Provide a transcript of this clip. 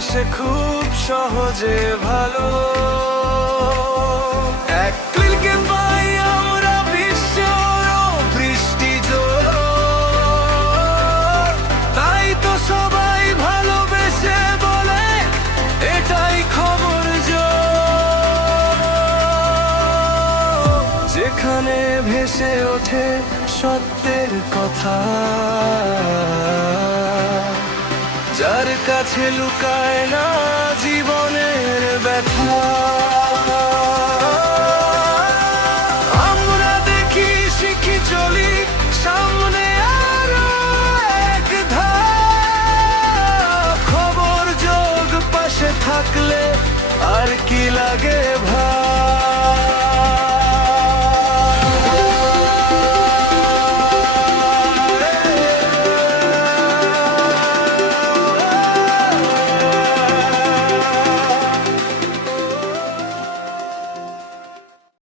আসে খুব সহজে ভালো। এক ক্লিকে পাই আমরা বিশ্বের বৃষ্টি জোড়ো। তাই তো সবাই ভালোবেসে বলে এটাই খবর যেখানে ভেসে ওঠে সত্যের কথা, যার কাছে লুকায় না জীবনের ব্যথা। আমরা দেখি শিখি চলি সামনে আরো এক ধাপ। খবর যোগ পাশে থাকলে আর কি লাগে ভাই।